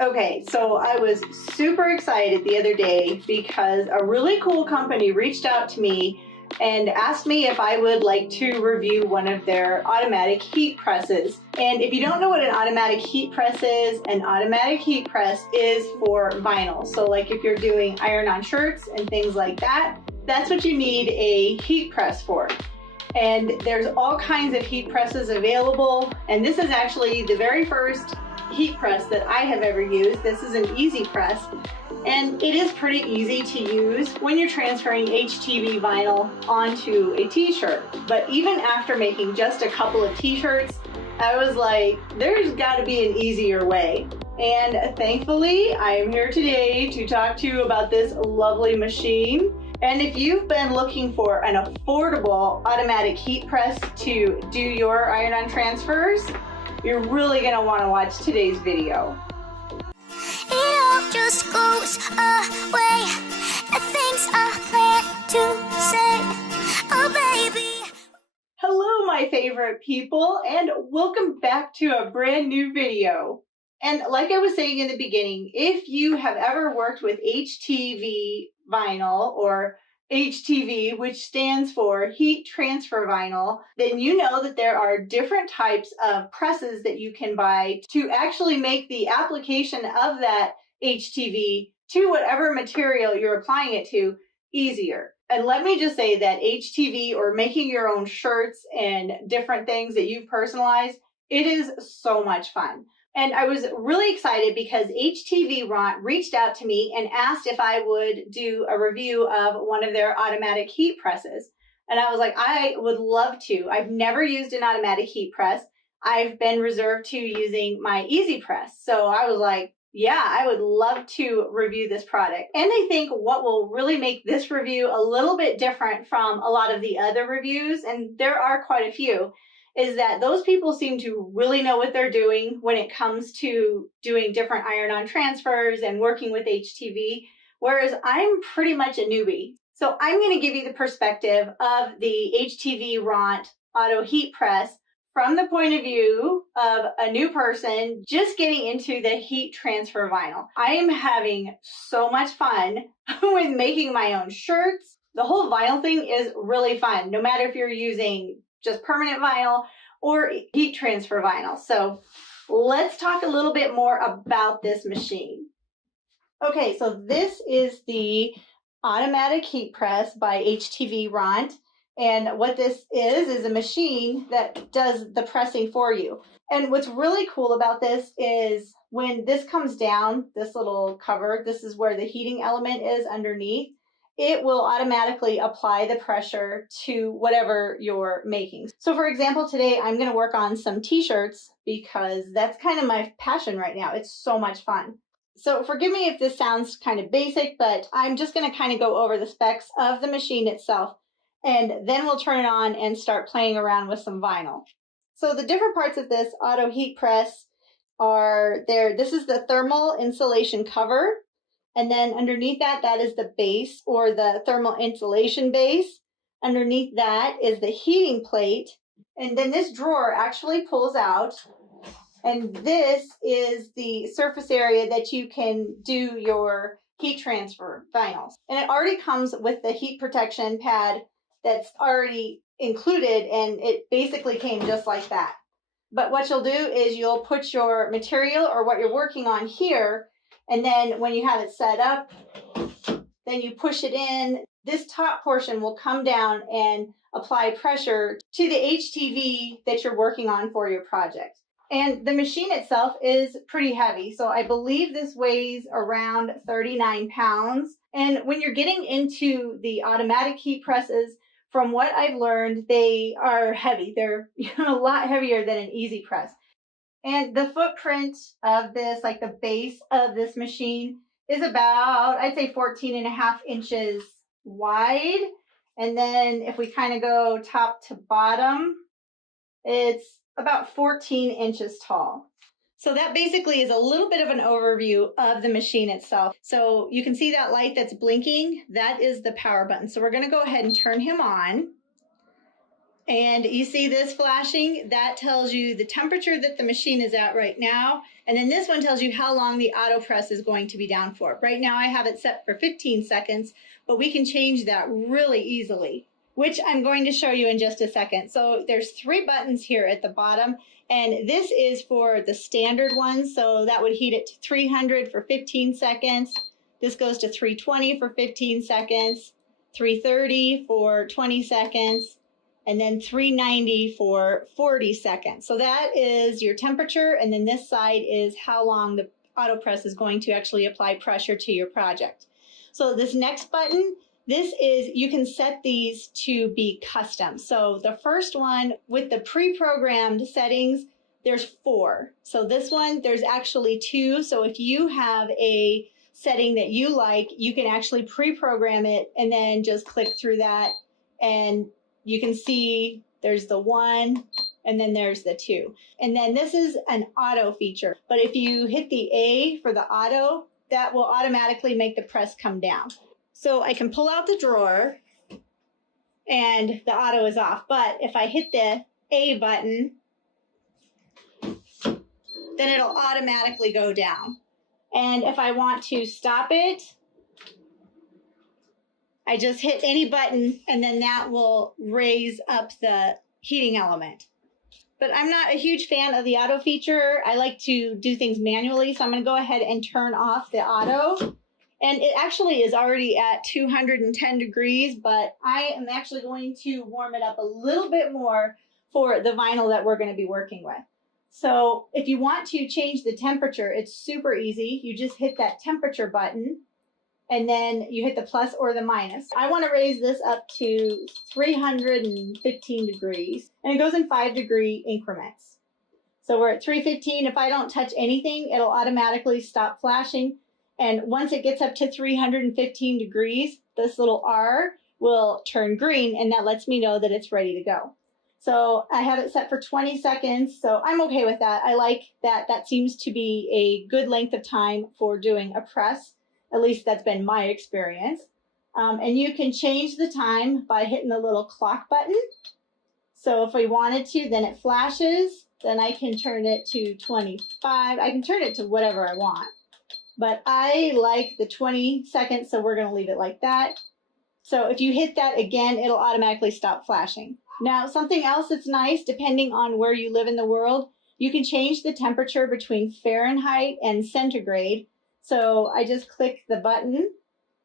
Okay, so I was super excited the other day because a really cool company reached out to me and asked me if I would like to review one of their automatic heat presses. And if you don't know what an automatic heat press is, an automatic heat press is for vinyl. So like if you're doing iron-on shirts and things like that, that's what you need a heat press for. And there's all kinds of heat presses available, and this is actually the very first heat press that I have ever used. This is an Easy Press, and it is pretty easy to use when you're transferring HTV vinyl onto a t-shirt. But even after making just a couple of t-shirts, I was like, there's got to be an easier way. And thankfully, I am here today to talk to you about this lovely machine. And if you've been looking for an affordable automatic heat press to do your iron-on transfers, you're really going to want to watch today's video. It all just goes away. The things I plan to say. Oh, baby. Hello, my favorite people, and welcome back to a brand new video. And like I was saying in the beginning, if you have ever worked with HTV vinyl, or HTV, which stands for heat transfer vinyl, then you know that there are different types of presses that you can buy to actually make the application of that HTV to whatever material you're applying it to easier. And let me just say that HTV, or making your own shirts and different things that you've personalized, it is so much fun. And I was really excited because HTV reached out to me and asked if I would do a review of one of their automatic heat presses. And I was like, I would love to. I've never used an automatic heat press. I've been reserved to using my Easy Press. So I was like, yeah, I would love to review this product. And I think what will really make this review a little bit different from a lot of the other reviews, and there are quite a few, is that those people seem to really know what they're doing when it comes to doing different iron-on transfers and working with HTV, whereas I'm pretty much a newbie. So I'm going to give you the perspective of the HTV RONT Auto Heat Press from the point of view of a new person just getting into the heat transfer vinyl. I am having so much fun with making my own shirts. The whole vinyl thing is really fun, no matter if you're using just permanent vinyl or heat transfer vinyl. So let's talk a little bit more about this machine. Okay, so this is the automatic heat press by HTV RONT. And what this is a machine that does the pressing for you. And what's really cool about this is when this comes down, this little cover, this is where the heating element is underneath, it will automatically apply the pressure to whatever you're making. So for example, today I'm going to work on some t-shirts because that's kind of my passion right now. It's so much fun. So forgive me if this sounds kind of basic, but I'm just going to kind of go over the specs of the machine itself, and then we'll turn it on and start playing around with some vinyl. So the different parts of this auto heat press are there. This is the thermal insulation cover. And then underneath that, that is the base, or the thermal insulation base. Underneath that is the heating plate. And then this drawer actually pulls out. And this is the surface area that you can do your heat transfer vinyls. And it already comes with the heat protection pad that's already included, and it basically came just like that. But what you'll do is you'll put your material or what you're working on here, and then when you have it set up, then you push it in. This top portion will come down and apply pressure to the HTV that you're working on for your project. And the machine itself is pretty heavy. So I believe this weighs around 39 pounds. And when you're getting into the automatic heat presses, from what I've learned, they are heavy. They're a lot heavier than an Easy Press. And the footprint of this, like the base of this machine, is about, I'd say 14.5 inches wide. And then if we kind of go top to bottom, it's about 14 inches tall. So that basically is a little bit of an overview of the machine itself. So you can see that light that's blinking, that is the power button. So we're going to go ahead and turn him on. And you see this flashing? That tells you the temperature that the machine is at right now. And then this one tells you how long the auto press is going to be down for. Right now I have it set for 15 seconds, but we can change that really easily, which I'm going to show you in just a second. So there's 3 buttons here at the bottom, and this is for the standard one. So that would heat it to 300 for 15 seconds. This goes to 320 for 15 seconds, 330 for 20 seconds, and then 390 for 40 seconds. So that is your temperature, and then this side is how long the auto press is going to actually apply pressure to your project. So this next button, this is, you can set these to be custom. So the first one with the pre-programmed settings, there's 4. So this one, there's actually 2. So if you have a setting that you like, you can actually pre-program it and then just click through that, and you can see there's the 1 and then there's the 2. And then this is an auto feature. But if you hit the A for the auto, that will automatically make the press come down. So I can pull out the drawer and the auto is off. But if I hit the A button, then it'll automatically go down. And if I want to stop it, I just hit any button and then that will raise up the heating element. But I'm not a huge fan of the auto feature. I like to do things manually, so I'm going to go ahead and turn off the auto. And it actually is already at 210 degrees, but I am actually going to warm it up a little bit more for the vinyl that we're going to be working with. So if you want to change the temperature, it's super easy. You just hit that temperature button, and then you hit the plus or the minus. I want to raise this up to 315 degrees, and it goes in 5-degree increments. So we're at 315. If I don't touch anything, it'll automatically stop flashing. And once it gets up to 315 degrees, this little R will turn green, and that lets me know that it's ready to go. So I have it set for 20 seconds, so I'm okay with that. I like that. That seems to be a good length of time for doing a press. At least that's been my experience. And you can change the time by hitting the little clock button. So if we wanted to, then it flashes. Then I can turn it to 25. I can turn it to whatever I want. But I like the 20 seconds, so we're going to leave it like that. So if you hit that again, it'll automatically stop flashing. Now, something else that's nice, depending on where you live in the world, you can change the temperature between Fahrenheit and centigrade. So I just click the button,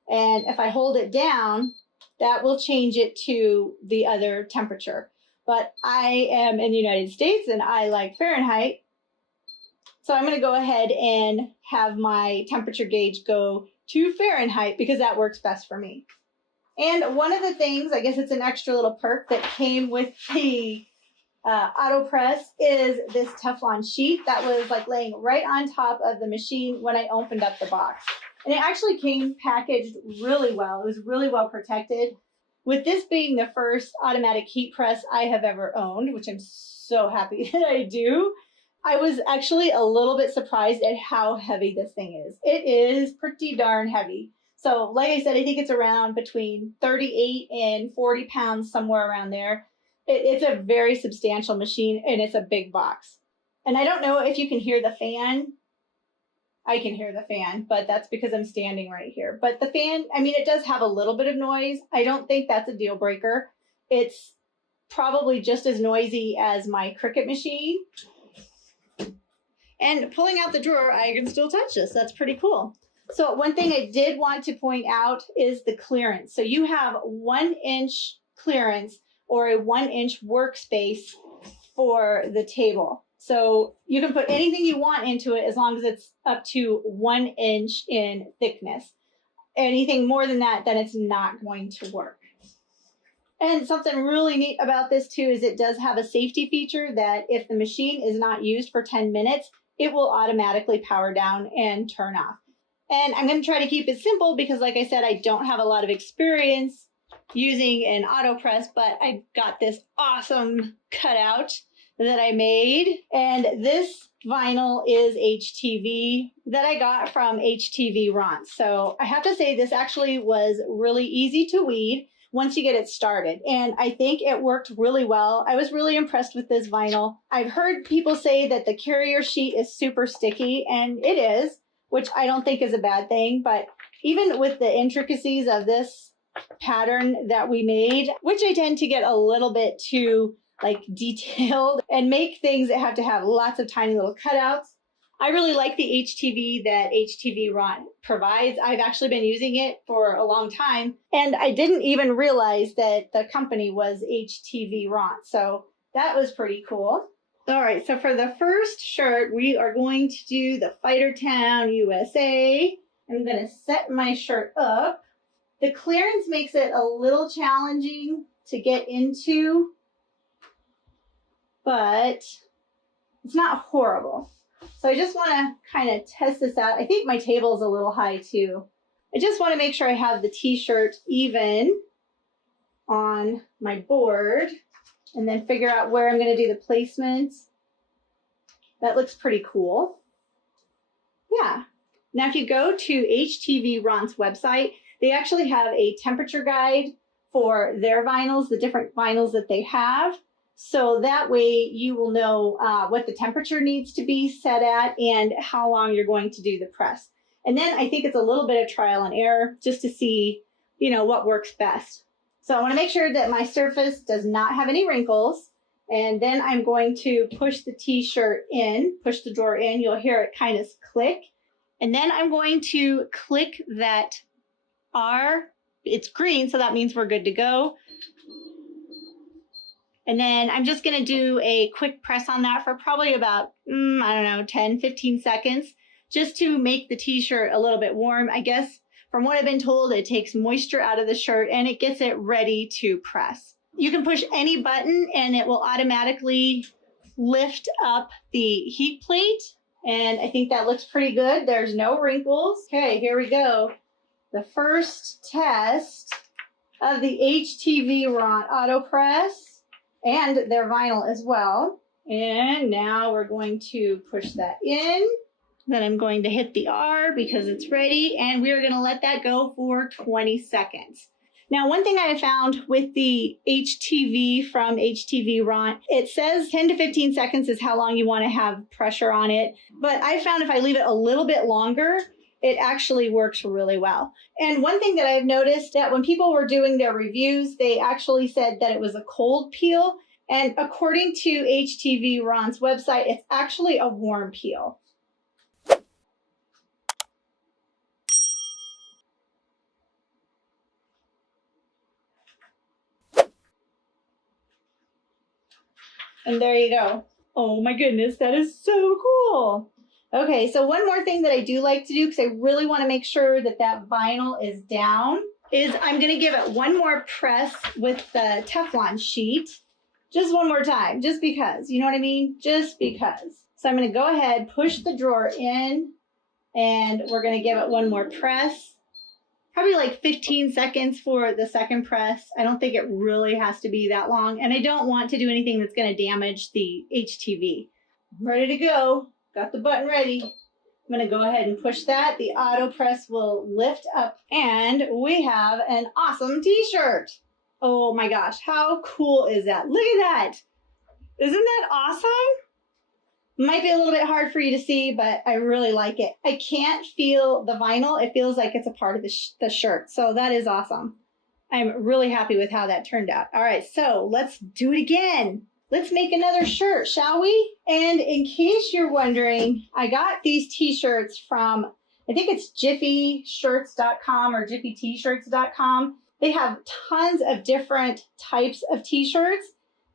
and if I hold it down, that will change it to the other temperature. But I am in the United States and I like Fahrenheit. So I'm going to go ahead and have my temperature gauge go to Fahrenheit because that works best for me. And one of the things, I guess it's an extra little perk that came with the auto press, is this Teflon sheet that was like laying right on top of the machine when I opened up the box. And it actually came packaged really well. It was really well protected. With this being the first automatic heat press I have ever owned, which I'm so happy that I do, I was actually a little bit surprised at how heavy this thing is. It is pretty darn heavy. So like I said, I think it's around between 38 and 40 pounds, somewhere around there. It's a very substantial machine, and it's a big box. And I don't know if you can hear the fan. I can hear the fan, but that's because I'm standing right here. But the fan, I mean, it does have a little bit of noise. I don't think that's a deal breaker. It's probably just as noisy as my Cricut machine. And pulling out the drawer, I can still touch this. That's pretty cool. So one thing I did want to point out is the clearance. So you have 1-inch clearance or a 1-inch workspace for the table. So you can put anything you want into it as long as it's up to 1 inch in thickness. Anything more than that, then it's not going to work. And something really neat about this too is it does have a safety feature that if the machine is not used for 10 minutes, it will automatically power down and turn off. And I'm going to try to keep it simple because, like I said, I don't have a lot of experience using an auto press, but I got this awesome cutout that I made. And this vinyl is HTV that I got from HTV Ronce. So I have to say this actually was really easy to weed. once you get it started. And I think it worked really well. I was really impressed with this vinyl. I've heard people say that the carrier sheet is super sticky, and it is, which I don't think is a bad thing. But even with the intricacies of this pattern that we made, which I tend to get a little bit too like detailed and make things that have to have lots of tiny little cutouts, I really like the HTV that HTV Ront provides. I've actually been using it for a long time, and I didn't even realize that the company was HTV Ront. So that was pretty cool. All right, so for the first shirt, we are going to do the Fightertown USA. I'm going to set my shirt up. The clearance makes it a little challenging to get into, but it's not horrible. So I just want to kind of test this out. I think my table is a little high too. I just want to make sure I have the t-shirt even on my board and then figure out where I'm going to do the placements. That looks pretty cool. Yeah. Now if you go to HTV Ront's website, they actually have a temperature guide for their vinyls, the different vinyls that they have. So that way you will know what the temperature needs to be set at and how long you're going to do the press. And then I think it's a little bit of trial and error just to see, you know, what works best. So I want to make sure that my surface does not have any wrinkles. And then I'm going to push the t-shirt in, push the drawer in. You'll hear it kind of click. And then I'm going to click that R. It's green, so that means we're good to go. And then I'm just going to do a quick press on that for probably about, I don't know, 10, 15 seconds, just to make the t-shirt a little bit warm. I guess from what I've been told, it takes moisture out of the shirt and it gets it ready to press. You can push any button and it will automatically lift up the heat plate. And I think that looks pretty good. There's no wrinkles. Okay, here we go. The first test of the HTV Ront Auto Press and their vinyl as well. And now we're going to push that in. Then I'm going to hit the R because it's ready, and we're going to let that go for 20 seconds. Now, one thing I found with the HTV from HTV Ront, it says 10 to 15 seconds is how long you want to have pressure on it. But I found if I leave it a little bit longer, it actually works really well. And one thing that I've noticed that when people were doing their reviews, they actually said that it was a cold peel. And according to HTV Ront's website, it's actually a warm peel. And there you go. Oh my goodness, that is so cool. Okay, so one more thing that I do like to do, because I really want to make sure that that vinyl is down, is I'm going to give it one more press with the Teflon sheet. Just one more time, just because. You know what I mean? Just because. So I'm going to go ahead, push the drawer in, and we're going to give it one more press. Probably like 15 seconds for the second press. I don't think it really has to be that long. And I don't want to do anything that's going to damage the HTV. I'm ready to go. Got the button ready. I'm going to go ahead and push that. The auto press will lift up and we have an awesome t-shirt. Oh my gosh, how cool is that? Look at that. Isn't that awesome? Might be a little bit hard for you to see, but I really like it. I can't feel the vinyl. It feels like it's a part of the shirt. So that is awesome. I'm really happy with how that turned out. All right, so let's do it again. Let's make another shirt, shall we? And in case you're wondering, I got these t-shirts from, I think it's jiffyshirts.com or jiffytshirts.com. They have tons of different types of t-shirts.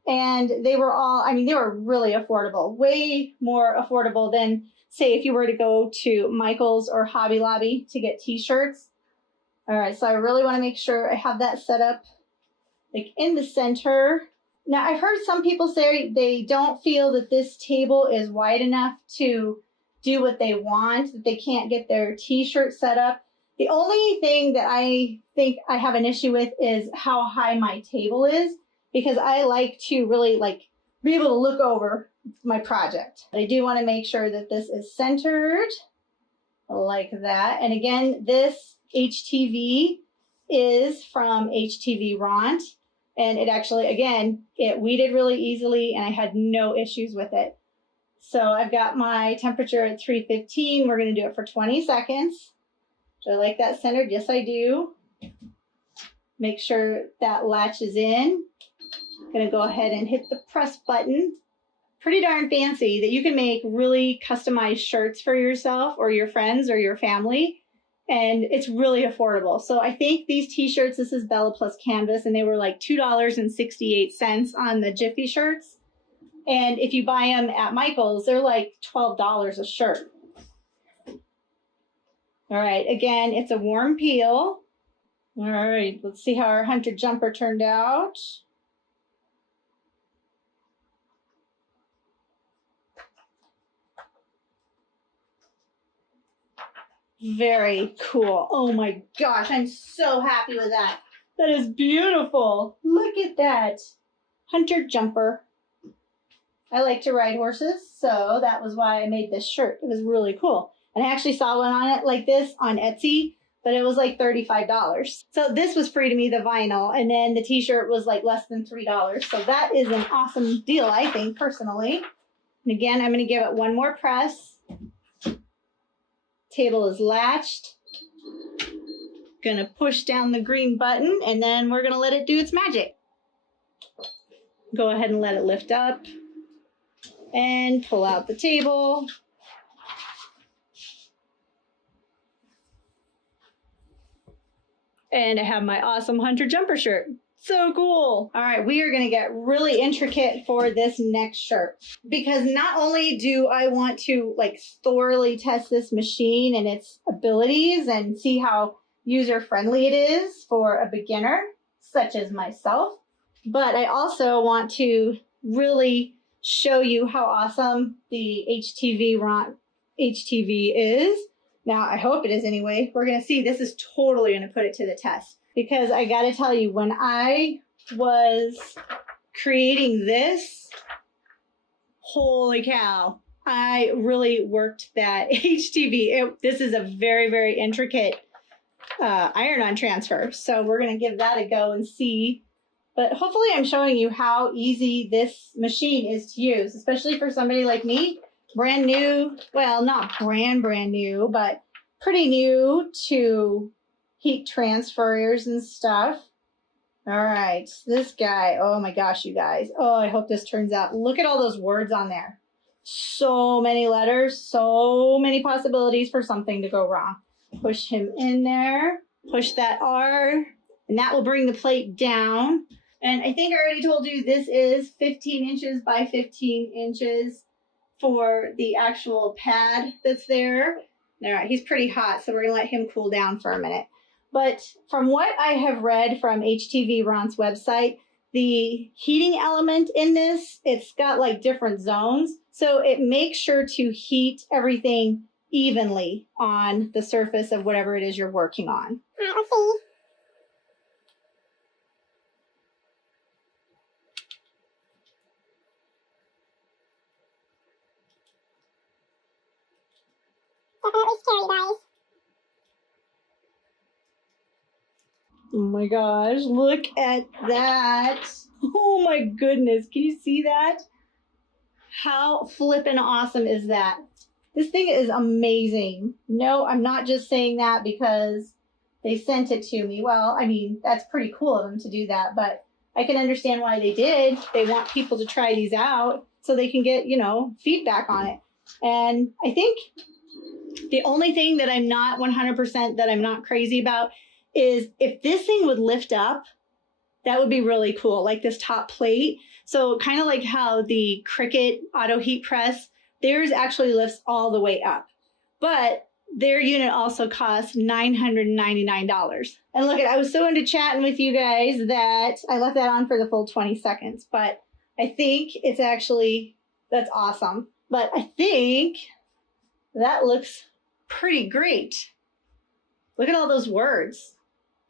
And they were all, I mean, they were really affordable, way more affordable than, say, if you were to go to Michael's or Hobby Lobby to get t-shirts. All right, so I really want to make sure I have that set up like in the center. Now, I've heard some people say they don't feel that this table is wide enough to do what they want, that they can't get their t-shirt set up. The only thing that I think I have an issue with is how high my table is, because I like to really be able to look over my project. I do want to make sure that this is centered like that. And again, this HTV is from HTV Ront. And it actually, again, it weeded really easily and I had no issues with it. So I've got my temperature at 315. We're going to do it for 20 seconds. Do I like that centered? Yes, I do. Make sure that latches in. I'm going to go ahead and hit the press button. Pretty darn fancy that you can make really customized shirts for yourself or your friends or your family. And it's really affordable. So I think these t-shirts, this is Bella Plus Canvas, and they were like $2.68 on the Jiffy shirts. And if you buy them at Michael's, they're like $12 a shirt. All right, again, it's a warm peel. All right, let's see how our hunter jumper turned out. Very cool. Oh my gosh, I'm so happy with that. That is beautiful. Look at that. Hunter jumper. I like to ride horses, so that was why I made this shirt. It was really cool. And I actually saw one on it like this on Etsy, but it was like $35. So this was free to me, the vinyl, and then the t-shirt was like less than $3. So that is an awesome deal, I think, personally. And again, I'm going to give it one more press. Table is latched. Gonna push down the green button, and then we're gonna let it do its magic. Go ahead and let it lift up. And pull out the table. And I have my awesome hunter jumper shirt. So cool. All right, we are gonna get really intricate for this next shirt because not only do I want to like thoroughly test this machine and its abilities and see how user-friendly it is for a beginner such as myself, but I also want to really show you how awesome the HTV is. Now, I hope it is anyway. We're going to see. This is totally going to put it to the test because I got to tell you, when I was creating this, holy cow, I really worked that HTV. This is a very, very intricate iron-on transfer. So we're going to give that a go and see. But hopefully I'm showing you how easy this machine is to use, especially for somebody like me, brand new, well, not brand new, but pretty new to heat transfers and stuff. All right, this guy, oh my gosh, you guys. Oh, I hope this turns out. Look at all those words on there. So many letters, so many possibilities for something to go wrong. Push him in there, push that R, and that will bring the plate down. And I think I already told you this is 15 inches by 15 inches for the actual pad that's there. All right, he's pretty hot, so we're gonna let him cool down for a minute. But from what I have read from HTV Ront's website, the heating element in this, it's got like different zones. So it makes sure to heat everything evenly on the surface of whatever it is you're working on. Let's see. Definitely scary, guys. Oh my gosh, look at that. Oh my goodness, can you see that? How flippin' awesome is that? This thing is amazing. No, I'm not just saying that because they sent it to me. Well, I mean, that's pretty cool of them to do that, but I can understand why they did. They want people to try these out so they can get, feedback on it. And I think the only thing that I'm not 100% that I'm not crazy about is if this thing would lift up, that would be really cool, like this top plate. So kind of like how the Cricut auto heat press, theirs actually lifts all the way up. But their unit also costs $999. And look, I was so into chatting with you guys that I left that on for the full 20 seconds. But I think it's actually, that's awesome. But I think that looks pretty great. Look at all those words.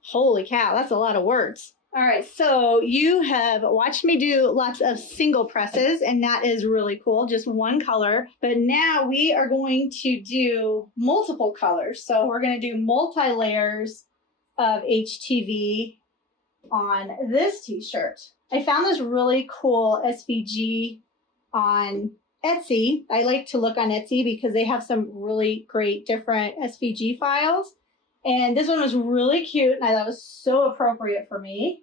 Holy cow, that's a lot of words. All right, so you have watched me do lots of single presses, and that is really cool, just one color. But now we are going to do multiple colors. So we're going to do multi-layers of HTV on this t-shirt. I found this really cool SVG on Etsy. I like to look on Etsy because they have some really great different SVG files. And this one was really cute and I thought it was so appropriate for me.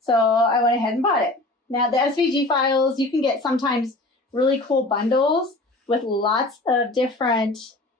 So I went ahead and bought it. Now the SVG files, you can get sometimes really cool bundles with lots of different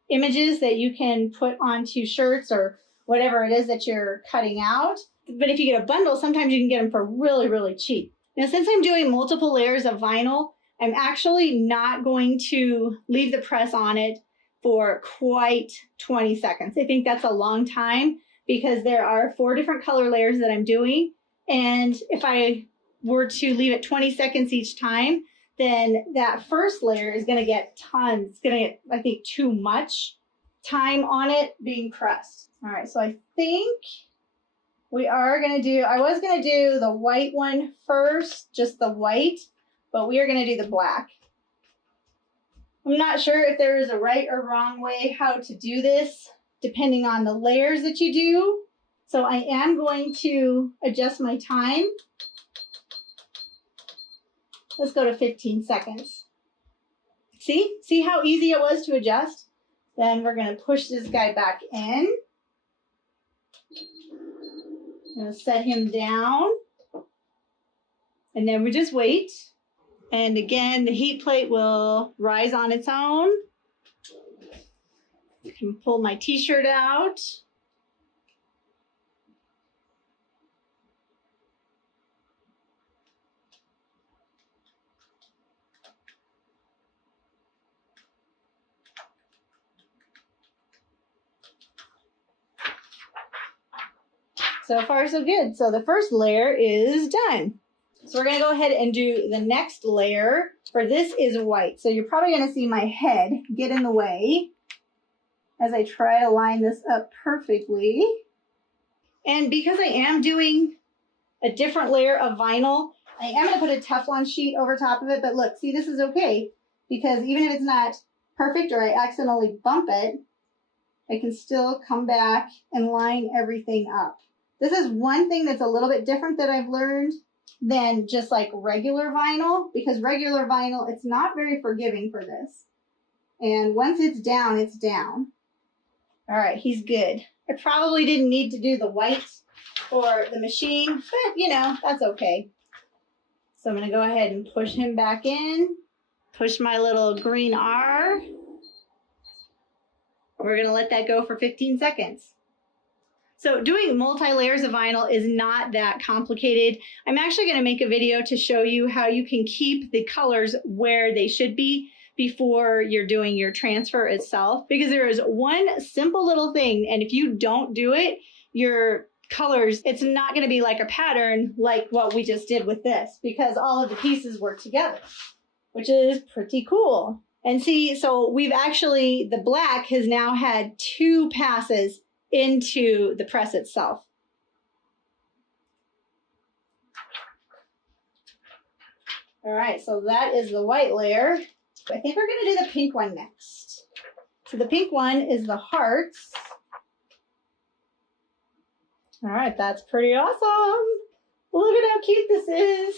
images that you can put onto shirts or whatever it is that you're cutting out. But if you get a bundle, sometimes you can get them for really, really cheap. Now, since I'm doing multiple layers of vinyl, I'm actually not going to leave the press on it for quite 20 seconds. I think that's a long time because there are 4 different color layers that I'm doing. And if I were to leave it 20 seconds each time, then that first layer is going to get tons. It's going to get, I think, too much time on it being pressed. All right, so I think we are going to do, I was going to do the white one first, just the white, but we are going to do the black. I'm not sure if there is a right or wrong way how to do this, depending on the layers that you do. So I am going to adjust my time. Let's go to 15 seconds. See how easy it was to adjust? Then we're going to push this guy back in. I'm going to set him down. And then we just wait. And again, the heat plate will rise on its own. I can pull my t-shirt out. So far, so good. So the first layer is done. So we're going to go ahead and do the next layer. For this is white. So you're probably going to see my head get in the way as I try to line this up perfectly. And because I am doing a different layer of vinyl, I am going to put a Teflon sheet over top of it. But look, see, this is okay because even if it's not perfect or I accidentally bump it, I can still come back and line everything up. This is one thing that's a little bit different that I've learned than just like regular vinyl, because regular vinyl, it's not very forgiving for this. And once it's down, it's down. All right, he's good. I probably didn't need to do the white or the machine, but you know, that's okay. So I'm gonna go ahead and push him back in, push my little green R. We're gonna let that go for 15 seconds. So doing multi-layers of vinyl is not that complicated. I'm actually going to make a video to show you how you can keep the colors where they should be before you're doing your transfer itself, because there is one simple little thing, and if you don't do it, your colors, it's not going to be like a pattern like what we just did with this, because all of the pieces work together, which is pretty cool. And see, so we've actually, the black has now had 2 passes into the press itself. All right, so that is the white layer. I think we're gonna do the pink one next. So the pink one is the hearts. All right, that's pretty awesome. Look at how cute this is.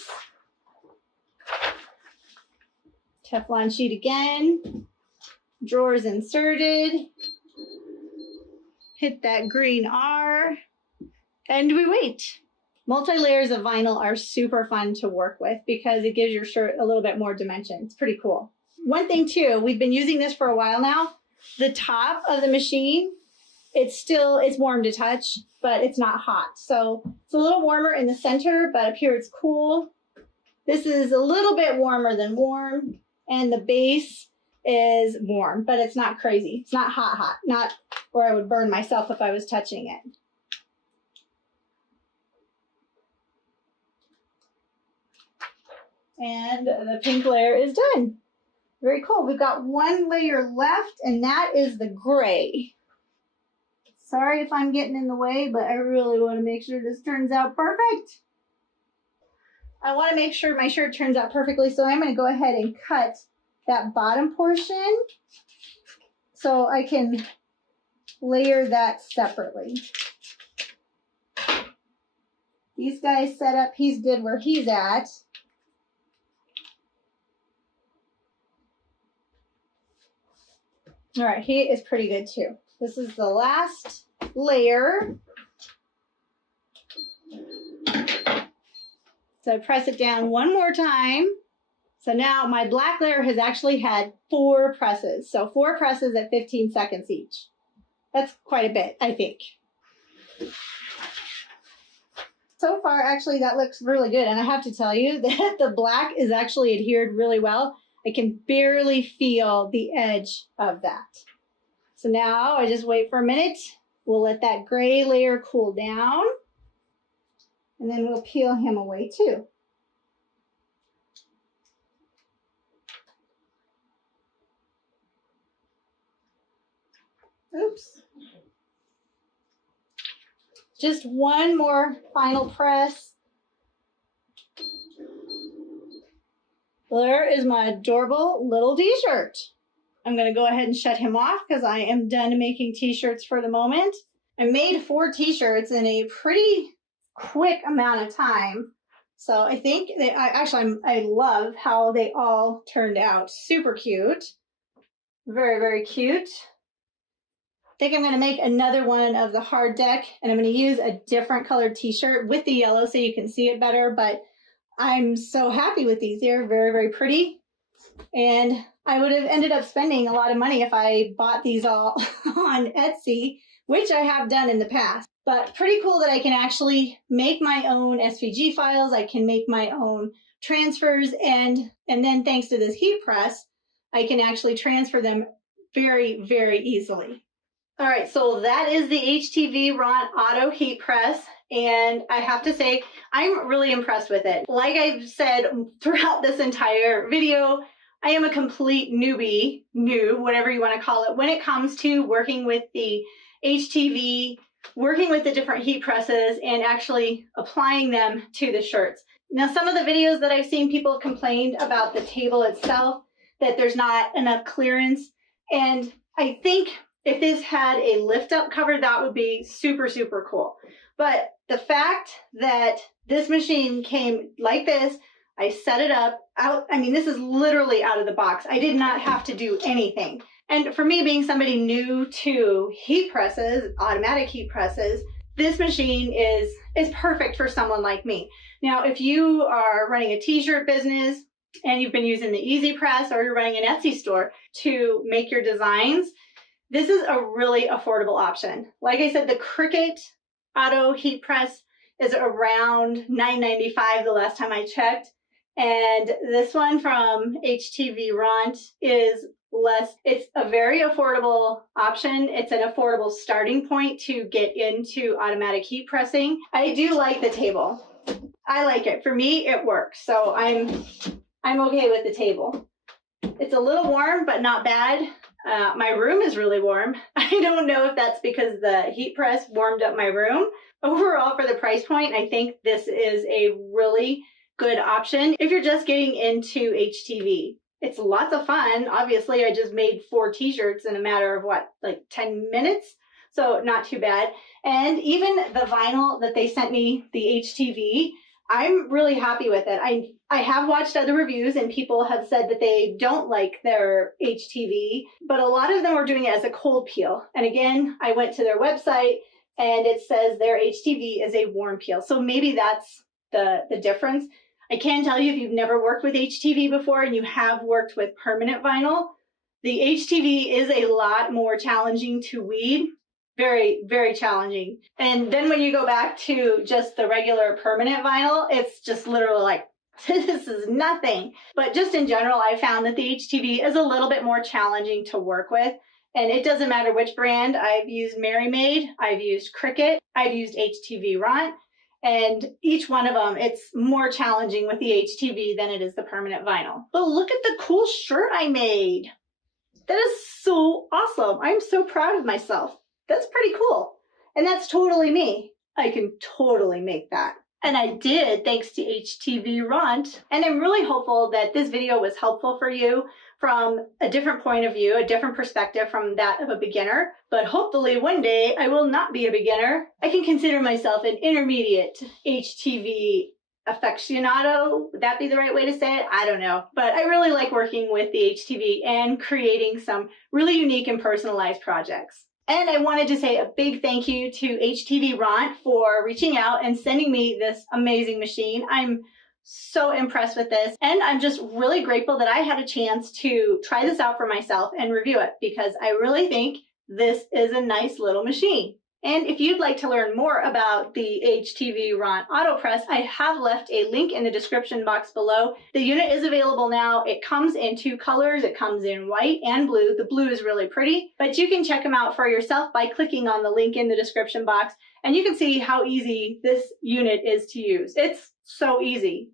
Teflon sheet again. Drawers inserted. Hit that green R, and we wait. Multi-layers of vinyl are super fun to work with because it gives your shirt a little bit more dimension. It's pretty cool. One thing too, we've been using this for a while now. The top of the machine, it's warm to touch, but it's not hot. So it's a little warmer in the center, but up here it's cool. This is a little bit warmer than warm, and the base is warm, but it's not crazy. It's not hot, not where I would burn myself if I was touching it. And the pink layer is done. Very cool. We've got one layer left, and that is the gray. Sorry if I'm getting in the way, but I really want to make sure this turns out perfect. I want to make sure my shirt turns out perfectly, so I'm going to go ahead and cut that bottom portion so I can layer that separately. These guys set up, he's good where he's at. All right, he is pretty good too. This is the last layer. So I press it down one more time. So now my black layer has actually had 4 presses. So 4 presses at 15 seconds each. That's quite a bit, I think. So far, actually, that looks really good. And I have to tell you that the black is actually adhered really well. I can barely feel the edge of that. So now I just wait for a minute. We'll let that gray layer cool down. And then we'll peel him away too. Oops. Just one more final press. There is my adorable little t-shirt. I'm going to go ahead and shut him off because I am done making t-shirts for the moment. I made 4 t-shirts in a pretty quick amount of time. So I think I love how they all turned out. Super cute. Very, very cute. I think I'm going to make another one of the hard deck, and I'm going to use a different colored t-shirt with the yellow so you can see it better, but I'm so happy with these. They're very, very pretty, and I would have ended up spending a lot of money if I bought these all on Etsy, which I have done in the past, but pretty cool that I can actually make my own SVG files. I can make my own transfers, and then thanks to this heat press, I can actually transfer them very, very easily. All right, so that is the HTV RONT Auto Heat Press, and I have to say, I'm really impressed with it. Like I've said throughout this entire video, I am a complete newbie, whatever you want to call it, when it comes to working with the HTV, working with the different heat presses, and actually applying them to the shirts. Now, some of the videos that I've seen, people have complained about the table itself, that there's not enough clearance, and I think if this had a lift-up cover, that would be super, super cool. But the fact that this machine came like this, I set it up out. I mean, this is literally out of the box. I did not have to do anything. And for me, being somebody new to heat presses, automatic heat presses, this machine is perfect for someone like me. Now, if you are running a t-shirt business and you've been using the Easy Press, or you're running an Etsy store to make your designs, this is a really affordable option. Like I said, the Cricut Auto Heat Press is around $9.95 the last time I checked. And this one from HTV RONT is less. It's a very affordable option. It's an affordable starting point to get into automatic heat pressing. I do like the table. I like it. For me, it works. So I'm okay with the table. It's a little warm, but not bad. My room is really warm. I don't know if that's because the heat press warmed up my room. Overall, for the price point, I think this is a really good option if you're just getting into HTV. It's lots of fun. Obviously, I just made 4 t-shirts in a matter of like 10 minutes. So not too bad. And even the vinyl that they sent me, the HTV, I'm really happy with it. I have watched other reviews and people have said that they don't like their HTV, but a lot of them are doing it as a cold peel. And again, I went to their website and it says their HTV is a warm peel. So maybe that's the difference. I can tell you, if you've never worked with HTV before and you have worked with permanent vinyl, the HTV is a lot more challenging to weed. Very, very challenging. And then when you go back to just the regular permanent vinyl, it's just literally like, this is nothing. But just in general, I found that the HTV is a little bit more challenging to work with. And it doesn't matter which brand. I've used Merry Made, I've used Cricut, I've used HTV RONT, and each one of them, it's more challenging with the HTV than it is the permanent vinyl. But look at the cool shirt I made. That is so awesome. I'm so proud of myself. That's pretty cool. And that's totally me. I can totally make that. And I did, thanks to HTV RONT. And I'm really hopeful that this video was helpful for you from a different point of view, a different perspective from that of a beginner. But hopefully one day I will not be a beginner. I can consider myself an intermediate HTV aficionado. Would that be the right way to say it? I don't know. But I really like working with the HTV and creating some really unique and personalized projects. And I wanted to say a big thank you to HTV Ront for reaching out and sending me this amazing machine. I'm so impressed with this, and I'm just really grateful that I had a chance to try this out for myself and review it, because I really think this is a nice little machine. And if you'd like to learn more about the HTV Ront AutoPress, I have left a link in the description box below. The unit is available now. It comes in 2 colors. It comes in white and blue. The blue is really pretty, but you can check them out for yourself by clicking on the link in the description box, and you can see how easy this unit is to use. It's so easy.